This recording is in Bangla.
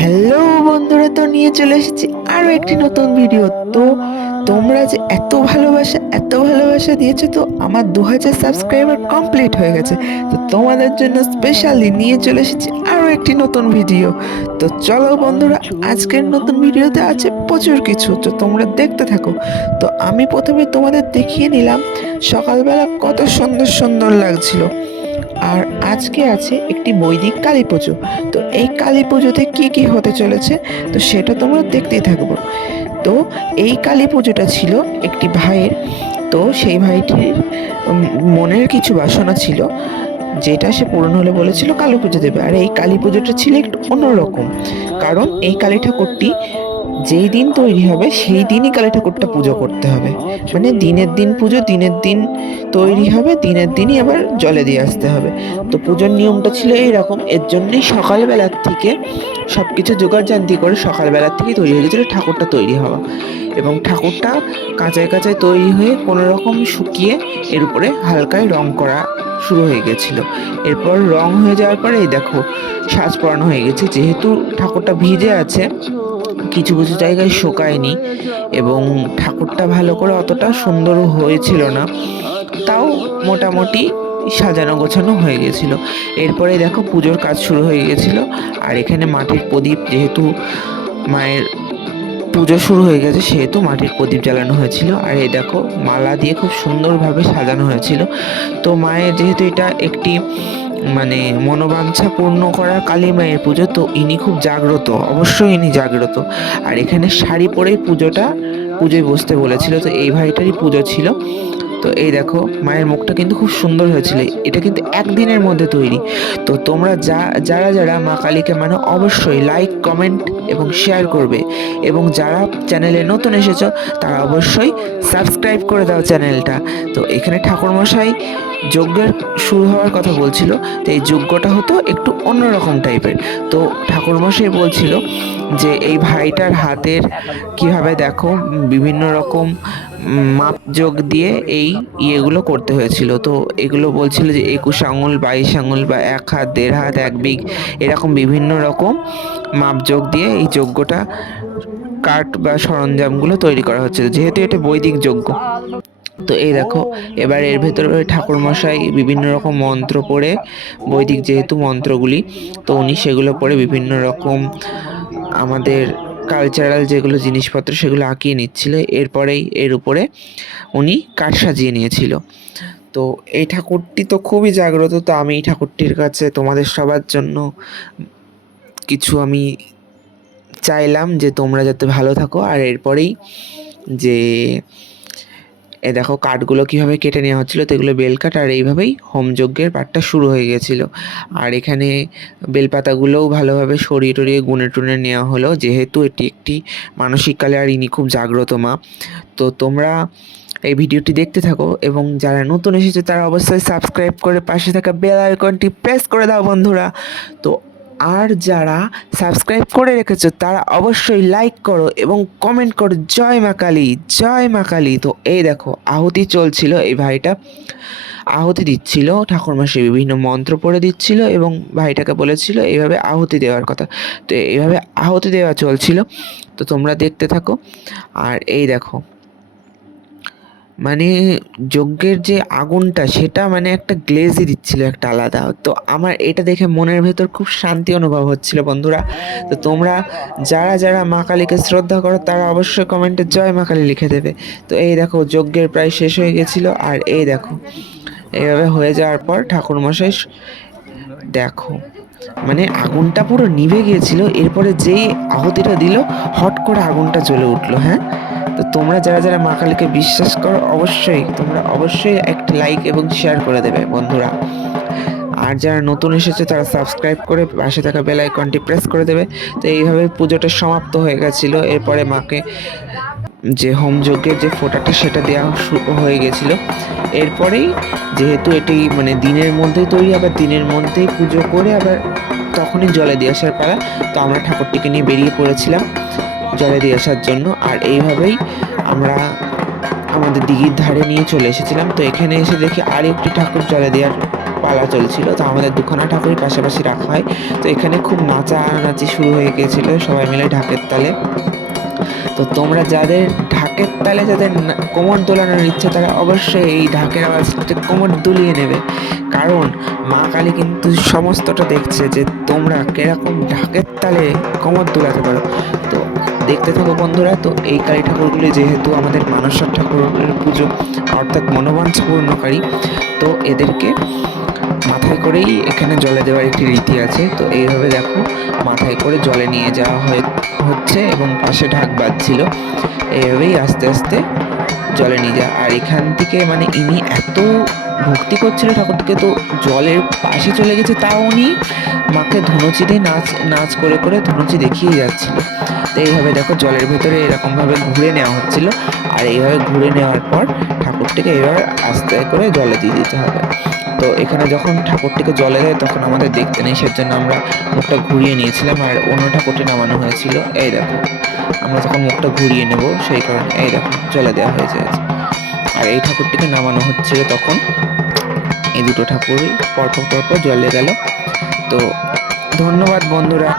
হ্যালো বন্ধুরা, তো নিয়ে চলে এসেছি আরও একটি নতুন ভিডিও তো তোমরা যে এত ভালোবাসা এত ভালোবাসা দিয়েছ, তো আমার দু হাজার সাবস্ক্রাইবার কমপ্লিট হয়ে গেছে। তো তোমাদের জন্য স্পেশালি নিয়ে চলে এসেছি আরও একটি নতুন ভিডিও তো চলো বন্ধুরা, আজকের নতুন ভিডিওতে আছে প্রচুর কিছু, তো তোমরা দেখতে থাকো। তো আমি প্রথমে তোমাদের দেখিয়ে নিলাম, সকালবেলা কত সুন্দর সুন্দর লাগছিল। আর আজকে আছে একটি বৈদিক কালী পুজো। তো এই কালী পুজোতে কী কী হতে চলেছে? তো সেটা তোমরা দেখতেই থাকব। তো এই কালী পুজোটা ছিল একটি ভাইয়ের। তো সেই ভাইটির মনের কিছু বাসনা ছিল, যেটা সে পূরণ হলে বলেছিল কালী পুজো দেবে। আর এই কালী পুজোটা ছিল একটু অন্যরকম। কারণ এই কালী ঠাকুরটি যেই দিন তৈরি হবে, সেই দিনই কালী ঠাকুরটা পুজো করতে হবে। মানে দিনের দিন পুজো, দিনের দিন তৈরি হবে, দিনের দিনই আবার জলে দিয়ে আসতে হবে। তো পুজোর নিয়মটা ছিল এইরকম, এর জন্যই সকালবেলার থেকে সব কিছু জোগাড়জান্তি করে সকালবেলার থেকেই তৈরি হয়ে গেছিল ঠাকুরটা তৈরি হওয়া। এবং ঠাকুরটা কাঁচায় কাঁচায় তৈরি হয়ে কোনো রকম শুকিয়ে এর উপরে হালকায় রং করা শুরু হয়ে গেছিল। এরপর রং হয়ে যাওয়ার পরে এই দেখো, সাজ পরানো হয়ে গেছে। যেহেতু ঠাকুরটা ভিজে আছে কিছু কিছু জায়গায় শোকায়নি এবং ঠাকুরটা ভালো করে অতটা সুন্দর হয়েছিল না। তাও মোটামুটি সাজানো গোছানো হয়ে গেছিল। এরপরে দেখো পুজোর কাজ শুরু হয়ে গেছিল। আর এখানে মাটির প্রদীপ যেহেতু মায়ের পুজো শুরু হয়ে গেছে, সেহেতু মাটির প্রদীপ জ্বালানো হয়েছিল। আর এই দেখো, মালা দিয়ে খুব সুন্দরভাবে সাজানো হয়েছিল। তো মায়ের যেহেতু এটা একটি মানে মনোবাঞ্ছা পূর্ণ করা কালী মায়ের পুজো, তো ইনি খুব জাগ্রত, অবশ্যই ইনি জাগ্রত। আর এখানে শাড়ি পরেই পুজোটা, পুজোয় বসতে বলেছিল, তো এই ভাইটারই পুজো ছিল। তো এই দেখো, মায়ের মুখটা কিন্তু খুব সুন্দর হয়েছিল। এটা কিন্তু একদিনের মধ্যে তৈরি। তো তোমরা যা, যারা যারা মা কালীকে মানে অবশ্যই লাইক কমেন্ট এবং শেয়ার করবে। এবং যারা চ্যানেলে নতুন এসেছ, তারা অবশ্যই সাবস্ক্রাইব করে দাও চ্যানেলটা তো এখানে ঠাকুরমশাই যজ্ঞের শুরু হওয়ার কথা বলছিল, তো এই যজ্ঞটা হতো একটু অন্যরকম টাইপের তো ঠাকুরমশাই বলছিল যে, এই ভাইটার হাতের কীভাবে দেখো বিভিন্ন রকম মাপ যোগ দিয়ে এই ইয়েগুলো করতে হয়েছিল। তো এগুলো বলছিল যে একুশ আঙুল, বাইশ আঙুল বা এক হাত, দেড় হাত, এক বিঘ, এরকম বিভিন্ন রকম মাপ যোগ দিয়ে এই যজ্ঞটা কাঠ বা সরঞ্জামগুলো তৈরি করা হচ্ছে যেহেতু এটা বৈদিক যজ্ঞ। তো এই দেখো, এবার এর ভেতরে ঠাকুরমশাই বিভিন্ন রকম মন্ত্র পড়ে, বৈদিক যেহেতু মন্ত্রগুলি, তো উনি সেগুলো পড়ে বিভিন্ন রকম আমাদের কালচারাল যেগুলো জিনিসপত্র সেগুলো আঁকিয়ে নিচ্ছিল, এরপরেই এর উপরে উনি কাঠ সাজিয়ে নিয়েছিল। তো এই ঠাকুরটি তো খুবই জাগ্রত, তো আমি এই ঠাকুরটির কাছে তোমাদের সবার জন্য কিছু আমি চাইলাম যে তোমরা যাতে ভালো থাকো। আর এরপরেই যে এ দেখো কাঠগুলো কীভাবে কেটে নেওয়া হচ্ছিল, তো এগুলো বেলকাঠ আর এইভাবেই হোমযজ্ঞের পাঠটা শুরু হয়ে গেছিল। আর এখানে বেলপাতাগুলোও ভালোভাবে সরিয়ে টরিয়ে গুনে টুনে নেওয়া হলো, যেহেতু এটি একটি মানসিক কালে আর ইনি খুব জাগ্রত মা। তো তোমরা এই ভিডিওটি দেখতে থাকো এবং যারা নতুন এসেছে তারা অবশ্যই সাবস্ক্রাইব করে পাশে থাকা বেল আইকনটি প্রেস করে দাও বন্ধুরা। তো আর যারা সাবস্ক্রাইব করে রেখেছো, তারা অবশ্যই লাইক করো এবং কমেন্ট করো, জয় মা কালী, জয় মা কালী। তো এই দেখো, আহুতি চলছিল এই ভাইটা। আহুতি দিচ্ছিল ঠাকুরমাসে বিভিন্ন মন্ত্র পড়ে দিচ্ছিল এবং ভাইটাকে বলেছিল এইভাবে আহুতি দেওয়ার কথা। তো এইভাবে আহুতি দেওয়া চলছিল। তো তোমরা দেখতে থাকো। আর এই দেখো মানে যজ্ঞের যে আগুনটা, সেটা মানে একটা গ্লেজই দিচ্ছিল একটা আলাদা। তো আমার এটা দেখে মনের ভেতর খুব শান্তি অনুভব হচ্ছিল বন্ধুরা। তো তোমরা যারা যারা মা কালীকে শ্রদ্ধা করো, তারা অবশ্যই কমেন্টে জয় মা কালী লিখে দেবে। তো এই দেখো, যজ্ঞের প্রায় শেষ হয়ে গেছিল। আর এই দেখো এইভাবে হয়ে যাওয়ার পর ঠাকুরমশাই দেখো মানে আগুনটা পুরো নিভে গিয়েছিল। এরপরে যেই আহুতিটা দিল, হট করে আগুনটা জ্বলে উঠল হ্যাঁ? তো তোমরা যারা যারা মা কালীকে বিশ্বাস করো, অবশ্যই, তোমরা অবশ্যই একটি লাইক এবং শেয়ার করে দেবে, বন্ধুরা। আর যারা নতুন এসেছে, তারা সাবস্ক্রাইব করে পাশে থাকা বেল আইকনটি প্রেস করে দেবে। তো এইভাবে পুজোটা সমাপ্ত হয়ে গেছিল। এরপরে মাকে যে হোমযজ্ঞের যে ফোঁটাটা, সেটা দেওয়া শুরু হয়ে গেছিল। এরপরেই যেহেতু এটি মানে দিনের মধ্যেই তৈরি, আবার দিনের মধ্যেই পুজো করে আবার তখনই জলে দিয়ে আসার পালা, তো আমরা ঠাকুরটিকে নিয়ে বেরিয়ে পড়েছিলাম। জলে দিয়ে আসার জন্য। আর এইভাবেই আমরা আমাদের দিঘির ধারে নিয়ে চলে এসেছিলাম। তো এখানে এসে দেখি আর একটি ঠাকুর জলে দেওয়ার পালা চলছিল। তো আমাদের দুখানা ঠাকুরই পাশাপাশি রাখা হয়। তো এখানে খুব নাচানাচি শুরু হয়ে গিয়েছিল সবাই মিলে ঢাকের তালে। তো তোমরা যাদের ঢাকের তালে যাদের কোমর দোলানোর ইচ্ছে, তারা অবশ্যই এই ঢাকের আওয়াজটা কোমর দুলিয়ে নেবে। কারণ মা কালী কিন্তু সমস্তটা দেখছে যে তোমরা কীরকম ঢাকের তালে কোমর দোলাতে পারো। তো দেখতে থাকো বন্ধুরা। তো এই কালী ঠাকুরগুলি যেহেতু আমাদের মানসর ঠাকুরের পুজো, অর্থাৎ মনোবাঞ্ছা পূর্ণকারী তো এদেরকে মাথায় করেই এখানে জলে দেওয়ার একটি রীতি আছে। তো এইভাবে দেখো, মাথায় করে জলে নিয়ে যাওয়া হয়ে, হচ্ছে এবং পাশে ঢাক বাজছিল। এইভাবেই আস্তে আস্তে জলে নিয়ে যায়। আর এখান থেকে মানে ইনি এত ভক্তি করছিল ঠাকুরকে, তো জলের পাশে চলে গেছে, তাও উনি মাকে ধনুচি দিয়ে নাচ নাচ করে করে ধনুচি দেখিয়ে যাচ্ছিল। তো এইভাবে দেখো জলের ভেতরে এরকমভাবে ঘুরে নেওয়া হচ্ছিল। আর এইভাবে ঘুরে নেওয়ার পর ঠাকুরটিকে এবার আস্তে করে জলে দিয়ে দিতে হবে। তো এখানে যখন ঠাকুরটিকে জলে দেয়, তখন আমাদের দেখতে নেই। সেজন্য আমরা মুখটা ঘুরিয়ে নিয়েছিলাম আর অন্য ঠাকুরটি নামানো হয়েছিল। এই দেখো, আমরা যখন মুখটা ঘুরিয়ে নেব, সেই কারণে এই দেখো, জলে দেওয়া হয়ে যাচ্ছে। আর এই ঠাকুরটিকে নামানো হচ্ছিল তখন। এই দুটো ঠাকুরই পরপর পরপর জলে গেল। তো ধন্যবাদ বন্ধুরা।